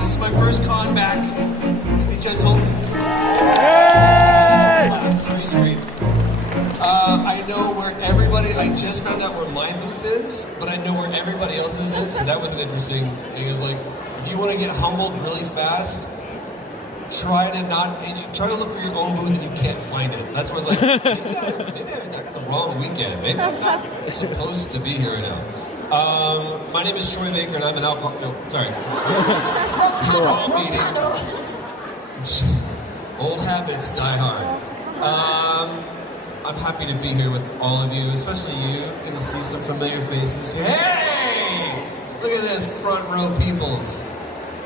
This is my first con back. Let's be gentle. That's very sweet. I know where everybody, I just found out where my booth is, but I know where everybody else's is, so that was an interesting thing. It was like, if you want to get humbled really fast, try to look for your own booth and you can't find it. That's where I was like, maybe I got the wrong weekend. Maybe I'm not supposed to be here right now. My name is Troy Baker and I'm an Old habits die hard. I'm happy to be here with all of you, especially you. Good to see some familiar faces here. Hey! Look at this, front row peoples.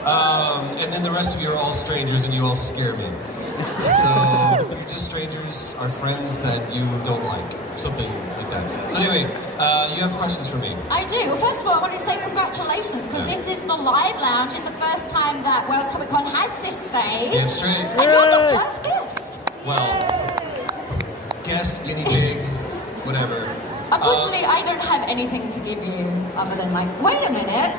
And then the rest of you are all strangers and you all scare me. So, you're just strangers, are friends that you don't like. Something like that. So anyway, you have questions for me. I do. Well, first of all, I want to say congratulations, because this is the live lounge. It's the first time that Wales Comic Con has this stage. Get straight. And you're the first guest. Well, guest, guinea pig, whatever. Unfortunately, I don't have anything to give you other than like, wait a minute.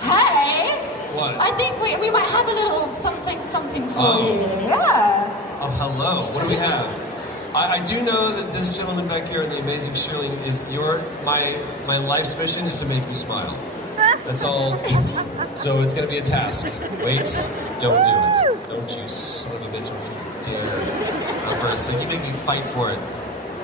Hey! What? I think we might have a little something for you. Yeah. Oh, hello. What do we have? I do know that this gentleman back here and the amazing Shirley is my life's mission is to make you smile. That's all. So it's gonna be a task. Wait, don't do it. Don't you son of a bitch, don't you dare. Not for a second. You make me fight for it.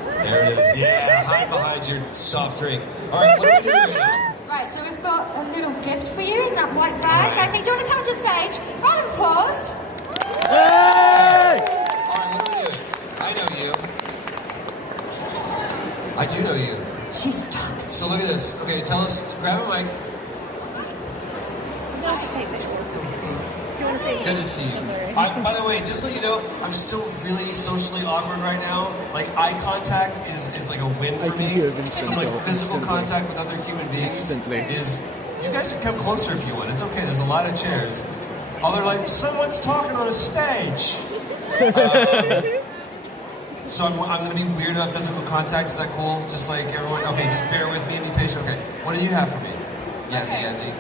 There it is. Yeah, hide behind your soft drink. All right, what are we doing right now? Right, so we've got a little gift for you in that white bag. I think, do you want to come to stage? Round of applause. Hey! All right, what are we doing? I know you. I do know you. She's stuck. So look at this. Okay, tell us, grab a mic. Good to see you. By the way, just so you know, I'm still really socially awkward right now. Like, eye contact is like a win for me. Some like physical contact with other human beings is, you guys can come closer if you want. It's okay, there's a lot of chairs. Oh, they're like, someone's talking on a stage. So I'm going to be weird about physical contact. Is that cool? Just like everyone, okay, just bear with me and be patient. Okay, what do you have for me? Yazzie.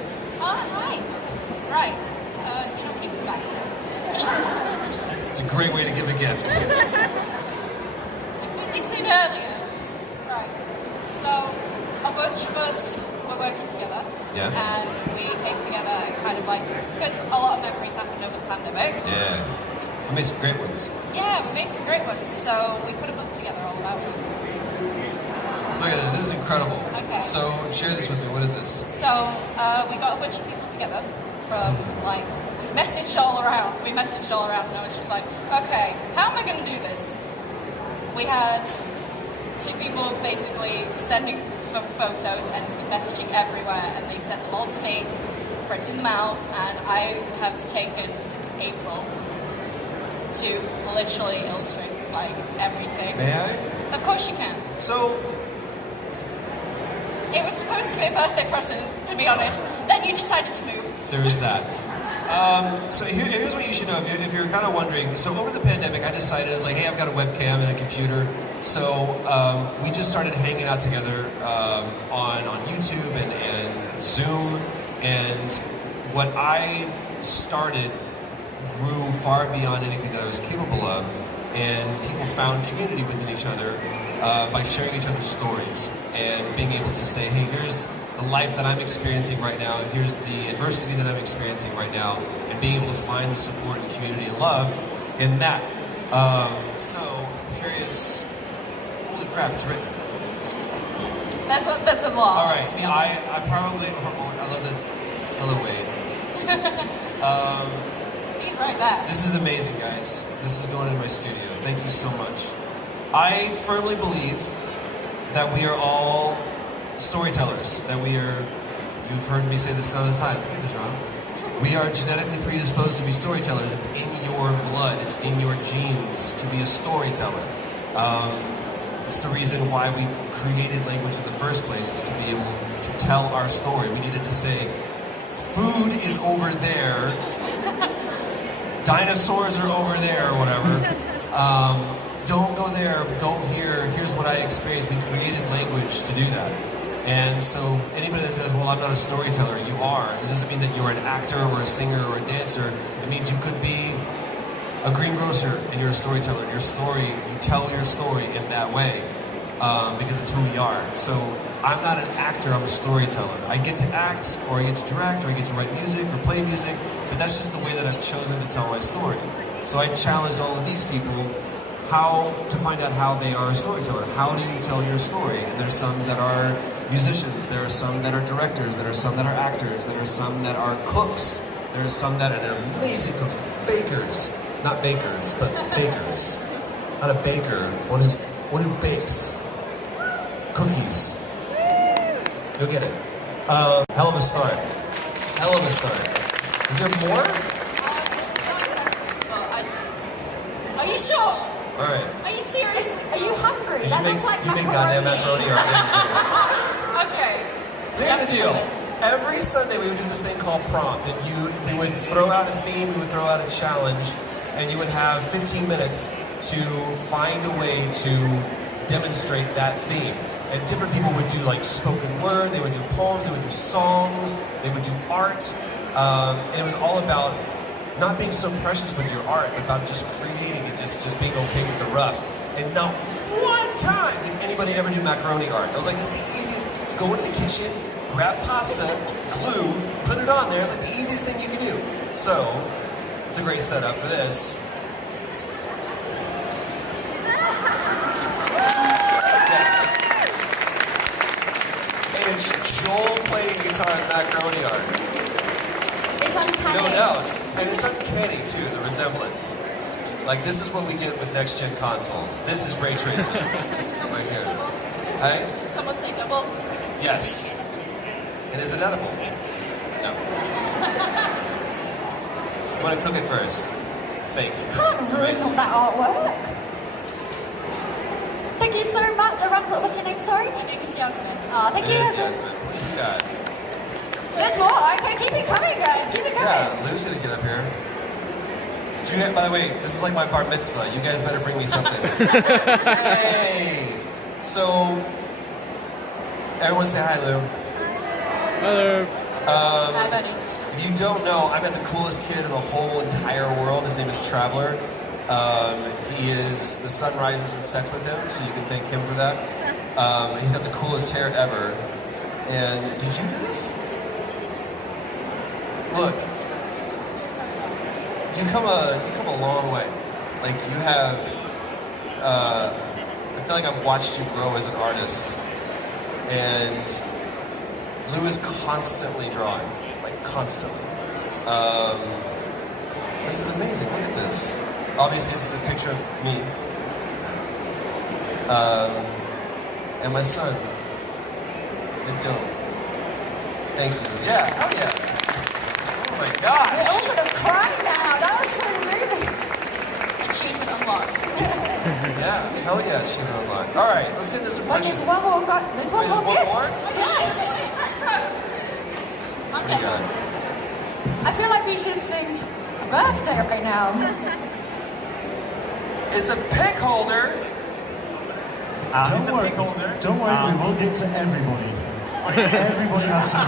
Right. You don't keep them back. It's a great way to give a gift. I think you seen earlier. Right. So, a bunch of us were working together. Yeah. And we came together and kind of like, because a lot of memories happened over the pandemic. Yeah. I made some great ones. Yeah, we made some great ones. So, we put a book together all about it. Look at this. This is incredible. Okay. So, share this with me. What is this? So, we got a bunch of people together from, like, we messaged all around, and I was just like, okay, how am I going to do this? We had two people basically sending photos and messaging everywhere, and they sent them all to me, printing them out, and I have taken since April to literally illustrate, like, everything. May I? Of course you can. So, it was supposed to be a birthday present, to be honest. Then you decided to move. there is that. So here's what you should know if you're kind of wondering. So over the pandemic, I decided, I was like, hey, I've got a webcam and a computer. So we just started hanging out together on YouTube and Zoom. And what I started grew far beyond anything that I was capable of. And people found community within each other by sharing each other's stories and being able to say, hey, here's the life that I'm experiencing right now, and here's the adversity that I'm experiencing right now, and being able to find the support and community and love in that. So, curious, holy crap, it's written. That's a lot, All right, to be honest. I probably, I love that, hello Wade. He's right there. This is amazing, guys. This is going into my studio. Thank you so much. I firmly believe that we are all storytellers, that we are, you've heard me say this other times, we are genetically predisposed to be storytellers. It's in your blood, it's in your genes to be a storyteller. It's the reason why we created language in the first place, is to be able to tell our story. We needed to say, food is over there, dinosaurs are over there, or whatever. Don't go there, go here, here's what I experienced. We created language to do that. And so anybody that says, well, I'm not a storyteller, you are. It doesn't mean that you're an actor or a singer or a dancer. It means you could be a greengrocer and you're a storyteller. Your story, you tell your story in that way because it's who we are. So I'm not an actor, I'm a storyteller. I get to act, or I get to direct, or I get to write music or play music, but that's just the way that I've chosen to tell my story. So I challenge all of these people how to find out how they are a storyteller. How do you tell your story? And there's some that are musicians, there are some that are directors, there are some that are actors, there are some that are cooks, there are some that are amazing cooks, bakers. Not bakers, but bakers. Not a baker, one who bakes cookies. You'll get it. Hell of a start. Hell of a start. Is there more? Not exactly, but are you sure? All right. Are you serious? Are you hungry? You That make, looks like you make macaroni. goddamn macaroni or Okay. So here's the deal. Every Sunday we would do this thing called prompt, and we would throw out a theme, we would throw out a challenge, and you would have 15 minutes to find a way to demonstrate that theme. And different people would do like spoken word, they would do poems, they would do songs, they would do art, and it was all about not being so precious with your art, but about just creating it, just being okay with the rough. And not one time did anybody ever do macaroni art. I was like, this is the easiest. You go into the kitchen, grab pasta, glue, put it on there. It's like the easiest thing you can do. So, it's a great setup for this. And it's Joel playing guitar and macaroni art. It's uncanny. No doubt. And it's uncanny too, the resemblance. Like, this is what we get with next gen consoles. This is ray tracing. Right here. Hey? Someone say double. Yes. And is it edible? No. You want to cook it first? Thank you. Can't look at that artwork. Thank you so much. What's your name, sorry? My name is Yasmin. Thank you. Yes, Yasmin. What do you got? There's more. Okay, keep it coming, guys. Keep it coming. Yeah, Lou's gonna get up here. By the way, this is like my bar mitzvah. You guys better bring me something. Hey! So, everyone say hi, Lou. Hello. Hi, buddy. If you don't know, I met the coolest kid in the whole entire world. His name is Traveler. The sun rises and sets with him, so you can thank him for that. He's got the coolest hair ever. And did you do this? Look, you come a long way. Like, you have, I feel like I've watched you grow as an artist. And Lou is constantly drawing, like constantly. This is amazing, look at this. Obviously this is a picture of me. And my son. Big dope. Thank you. Yeah, hell yeah. Oh my gosh. We're all gonna cry now. That was so moving. Achievement unlocked. Yeah, hell yeah, achievement unlocked. All right, let's get into some Wait, questions. there's one more. There's one Wait, more there's gift. one more? Yes. I'm What do you dead. got? I feel like we should sing birthday right now. It's a pick holder. Don't worry, we will get to everybody. Everybody has to do.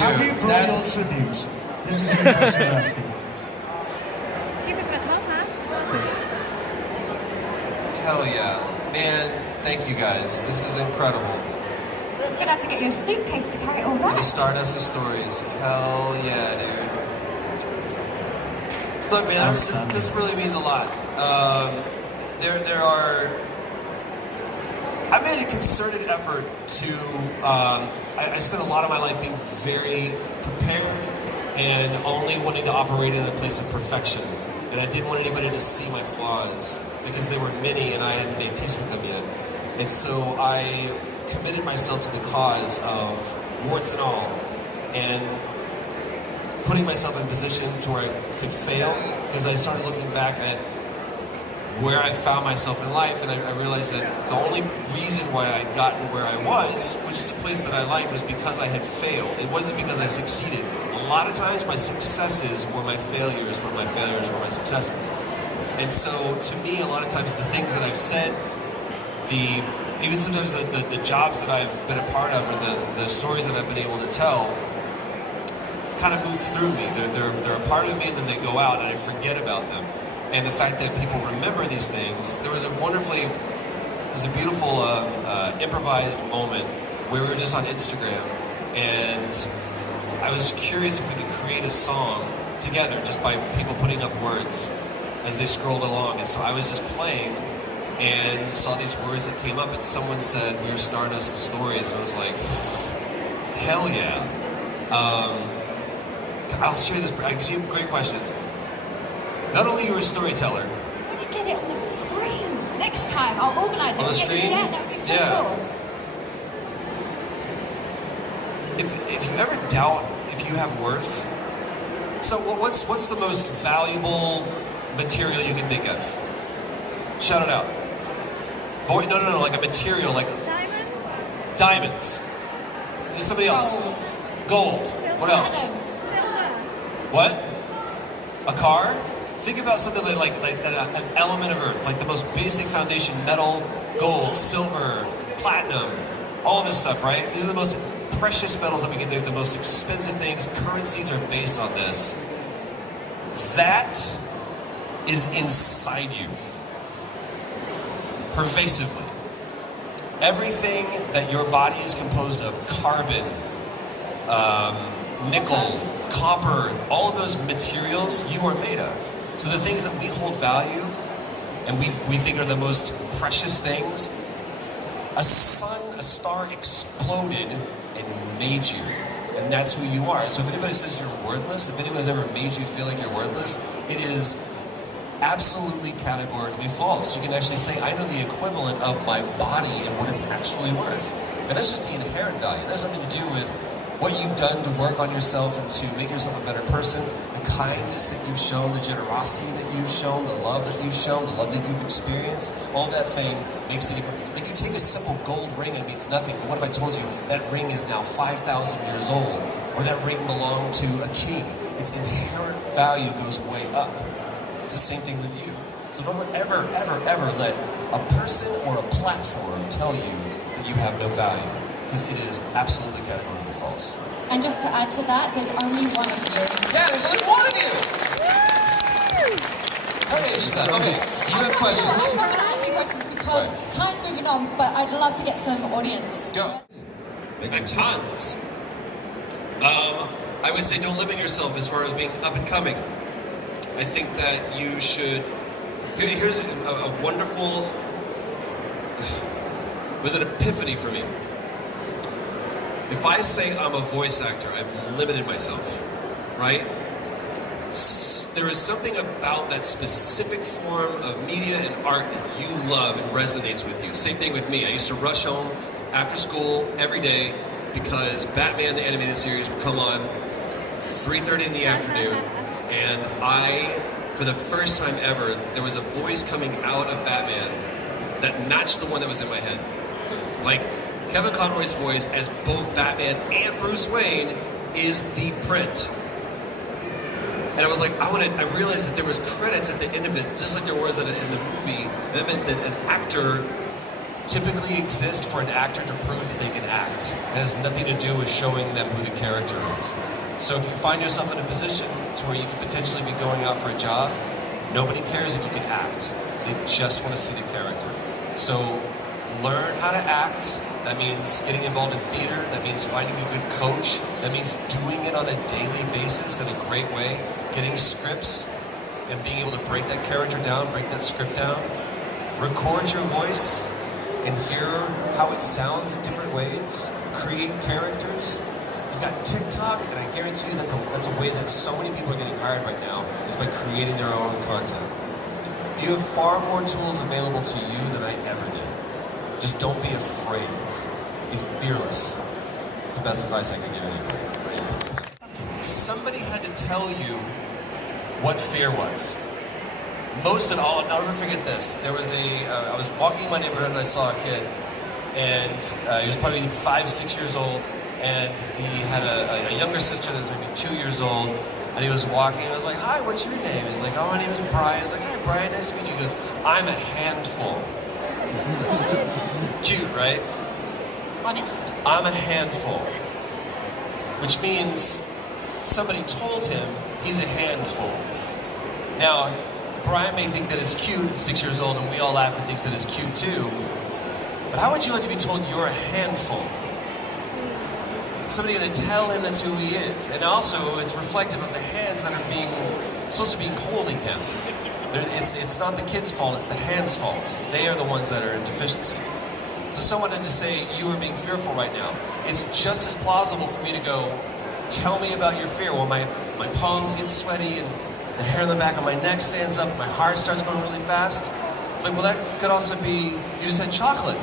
Have you brought your tribute? This is the question we're asking. Hell yeah. Man, thank you guys. This is incredible. You're gonna have to get your suitcase to carry it all The back. Stardust of Stories. Hell yeah, dude. Look, man, this really means a lot. There are... I made a concerted effort to... I spent a lot of my life being very prepared and only wanting to operate in a place of perfection. And I didn't want anybody to see my flaws because they were many and I hadn't made peace with them yet. And so I committed myself to the cause of warts and all, and putting myself in position to where I could fail, because I started looking back at where I found myself in life, and I realized that the only reason why I'd gotten where I was, which is a place that I like, was because I had failed. It wasn't because I succeeded. A lot of times my successes were my failures, but my failures were my successes. And so to me, a lot of times the things that I've said, the even sometimes the jobs that I've been a part of, or the stories that I've been able to tell, kind of move through me. They're a part of me, and then they go out, and I forget about them. And the fact that people remember these things, there was a beautiful improvised moment where we were just on Instagram, and I was curious if we could create a song together just by people putting up words as they scrolled along. And so I was just playing and saw these words that came up, and someone said, "We were Stardust and Stories," and I was like, hell yeah. I'll show you this, because you have great questions. Not only are you a storyteller. We could get it on the screen next time. I'll organise it. On the screen? Yeah, that would be so cool. If you ever doubt if you have worth, so what's the most valuable material you can think of? Shout it out. No, like a material, like Diamonds? diamonds. There's somebody else. Gold. What else? Silver. What? A car? Think about something like an element of earth, like the most basic foundation: metal, gold, silver, platinum, all of this stuff, right? These are the most precious metals that we can think, the most expensive things. Currencies are based on this. That is inside you, pervasively. Everything that your body is composed of, carbon, nickel, copper, all of those materials you are made of. So the things that we hold value and we think are the most precious things, a star exploded and made you. And that's who you are. So if anybody says you're worthless, if anybody's ever made you feel like you're worthless, it is absolutely categorically false. You can actually say, I know the equivalent of my body and what it's actually worth. And that's just the inherent value. That has nothing to do with what you've done to work on yourself and to make yourself a better person, the kindness that you've shown, the generosity that you've shown, the love that you've shown, the love that you've experienced. All that thing makes it, like, you take a simple gold ring and it means nothing, but what if I told you that ring is now 5,000 years old, or that ring belonged to a king? Its inherent value goes way up. It's the same thing with you. So don't ever, ever, ever let a person or a platform tell you that you have no value, because it is absolutely categorically false. And just to add to that, there's only one of you. Yeah, there's only one of you! Okay, you have questions. I'm going to ask you questions because time's moving on, but I'd love to get some audience. Go. Tons. I would say don't limit yourself as far as being up and coming. I think that you should. Here's a wonderful. It was an epiphany for me. If I say I'm a voice actor, I've limited myself, right? There is something about that specific form of media and art that you love and resonates with you. Same thing with me. I used to rush home after school every day because Batman the Animated Series would come on 3:30 in the afternoon, and I, for the first time ever, there was a voice coming out of Batman that matched the one that was in my head. Like, Kevin Conroy's voice as both Batman and Bruce Wayne is the print. And I was like, I realized that there was credits at the end of it, just like there was in the movie. And that meant that an actor typically exists for an actor to prove that they can act. It has nothing to do with showing them who the character is. So if you find yourself in a position to where you could potentially be going out for a job, nobody cares if you can act. They just want to see the character. So learn how to act. That means getting involved in theater. That means finding a good coach. That means doing it on a daily basis in a great way. Getting scripts and being able to break that character down, break that script down. Record your voice and hear how it sounds in different ways. Create characters. You've got TikTok, and I guarantee you that's a way that so many people are getting hired right now, is by creating their own content. You have far more tools available to you than I ever did. Just don't be afraid. Be fearless. It's the best advice I can give anybody. Somebody had to tell you what fear was. Most of all, I'll never forget this. There was I was walking in my neighborhood and I saw a kid, and he was probably 5, 6 years old, and he had a younger sister that was maybe 2 years old, and he was walking, and I was like, hi, what's your name? He's like, oh, my name is Brian. I was like, hi, Brian, nice to meet you. He goes, I'm a handful. Cute, right? Honest. I'm a handful. Which means somebody told him he's a handful. Now, Brian may think that it's cute at 6 years old, and we all laugh and thinks that it's cute too. But how would you like to be told you're a handful? Somebody going to tell him that's who he is. And also, it's reflective of the hands that are supposed to be holding him. It's not the kid's fault, it's the hands' fault. They are the ones that are in deficiency. So someone had to say, you are being fearful right now. It's just as plausible for me to go, tell me about your fear. Well, my palms get sweaty and the hair on the back of my neck stands up, my heart starts going really fast. It's like, well, that could also be you just had chocolate,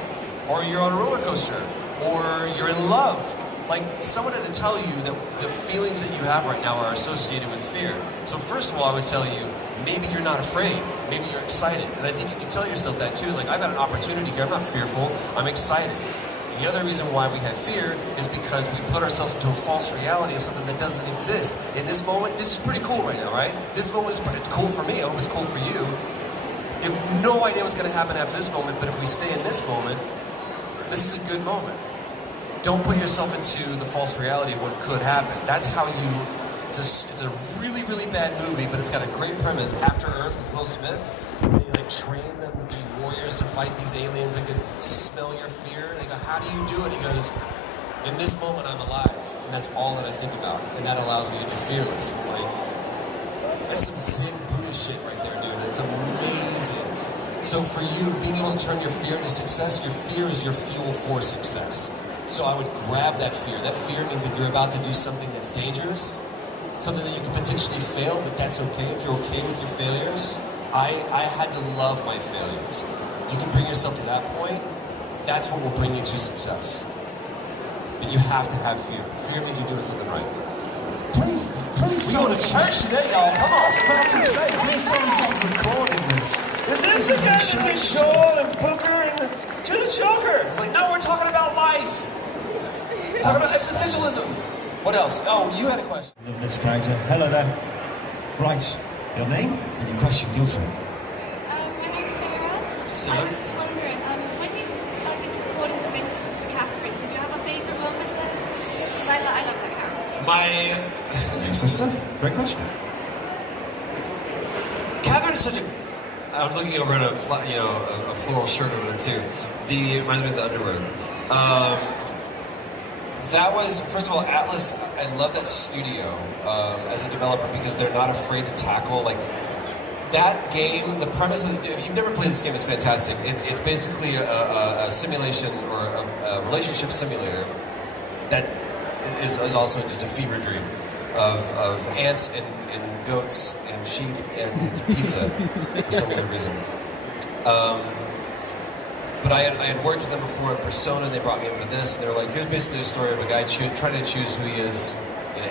or you're on a roller coaster, or you're in love. Like, someone had to tell you that the feelings that you have right now are associated with fear. So first of all, I would tell you, maybe you're not afraid, maybe you're excited. And I think you can tell yourself that too. It's like, I've got an opportunity here, I'm not fearful, I'm excited. The other reason why we have fear is because we put ourselves into a false reality of something that doesn't exist. In this moment, this is pretty cool right now, right? This moment is it's cool for me, I hope it's cool for you. You have no idea what's gonna happen after this moment, but if we stay in this moment, this is a good moment. Don't put yourself into the false reality of what could happen. That's how it's a really, really bad movie, but it's got a great premise. After Earth with Will Smith, they train them to be warriors to fight these aliens that can smell your fear. They go, how do you do it? He goes, in this moment I'm alive, and that's all that I think about, and that allows me to be fearless. I'm like, that's some Zen Buddhist shit right there, dude. It's amazing. So for you, being able to turn your fear into success, your fear is your fuel for success. So I would grab that fear. That fear means that you're about to do something that's dangerous, something that you could potentially fail, but that's okay if you're okay with your failures. I had to love my failures. If you can bring yourself to that point, that's what will bring you to success. But you have to have fear. Fear means you're doing something right. Please, We go to church today, y'all. Come on. I was about to say, please someone's recording this. This is the Joel and Booker and to the Joker. It's like, no, we're talking about life. Talking about existentialism. What else? Oh, you had a question. I love this character. Hello there. Right, your name and your question. Go for it. My name's Sarah. Sarah. I was just wondering, when you did recording for Vince for Catherine, did you have a favourite moment there? Because I love that character so much. Excellent stuff. Great question. Catherine's such a. I'm looking over at a floral shirt over there too. It reminds me of the underwear. That was, first of all, Atlas. I love that studio as a developer because they're not afraid to tackle like that game. The premise of if you've never played this game, it's fantastic. It's basically a simulation or a relationship simulator that is also just a fever dream of ants and goats and sheep and pizza for some weird reason. But I had worked with them before in Persona, and they brought me in for this, and they were like, here's basically a story of a guy trying to choose who he is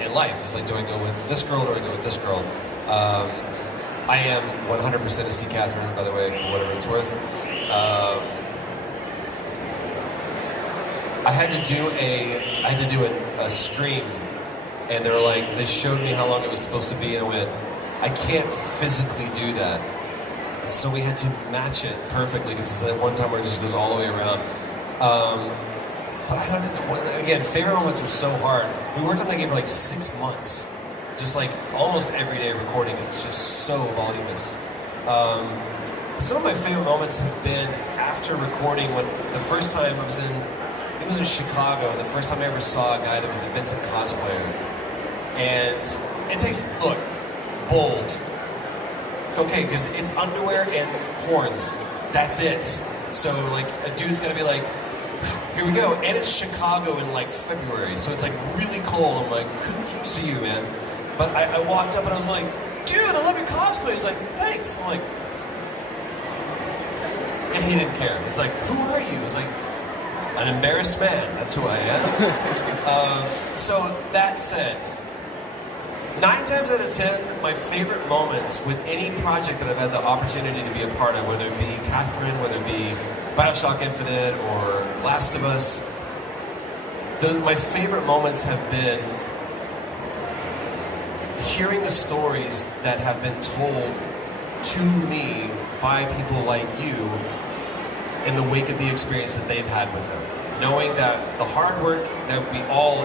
in life. He's like, do I go with this girl or do I go with this girl? I am 100% a C. Catherine, by the way, for whatever it's worth. I had to do a scream, and they were like, they showed me how long it was supposed to be, and I went, I can't physically do that. And so we had to match it perfectly, because it's that one time where it just goes all the way around. But I don't know, again, favorite moments are so hard. We worked on that game for like 6 months. Just like almost every day recording, because it's just so voluminous. But some of my favorite moments have been after recording, when the first time it was in Chicago, and the first time I ever saw a guy that was a Vincent cosplayer. And it takes, look, bold. Okay, because it's underwear and horns. That's it. So like a dude's gonna be like, here we go. And it's Chicago in like February, so it's like really cold. I'm like, good to see you, man. But I walked up and I was like, dude, I love your cosplay. He's like, thanks. I'm like, and he didn't care. He's like, who are you? He's like, an embarrassed man. That's who I am. So that said, 9 times out of 10, my favorite moments with any project that I've had the opportunity to be a part of, whether it be Catherine, whether it be BioShock Infinite or Last of Us, my favorite moments have been hearing the stories that have been told to me by people like you in the wake of the experience that they've had with them. Knowing that the hard work that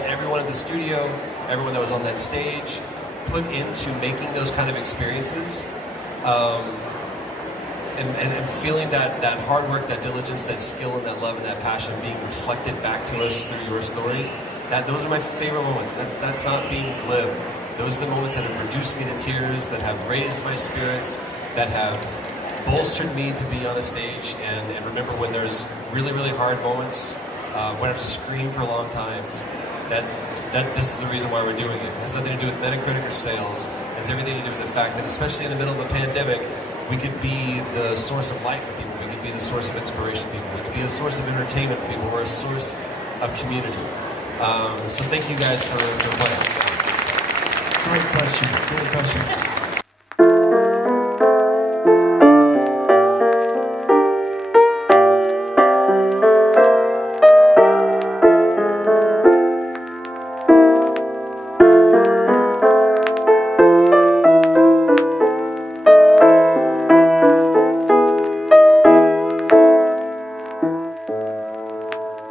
everyone at the studio, everyone that was on that stage, put into making those kind of experiences, and feeling that hard work, that diligence, that skill, and that love and that passion being reflected back to us through your stories, those are my favorite moments. That's not being glib. Those are the moments that have reduced me to tears, that have raised my spirits, that have bolstered me to be on a stage and remember when there's really, really hard moments, when I have to scream for long times, that this is the reason why we're doing it. It has nothing to do with Metacritic or sales. It has everything to do with the fact that, especially in the middle of a pandemic, we could be the source of light for people. We could be the source of inspiration for people. We could be a source of entertainment for people. We're a source of community. So thank you guys for playing. Great question.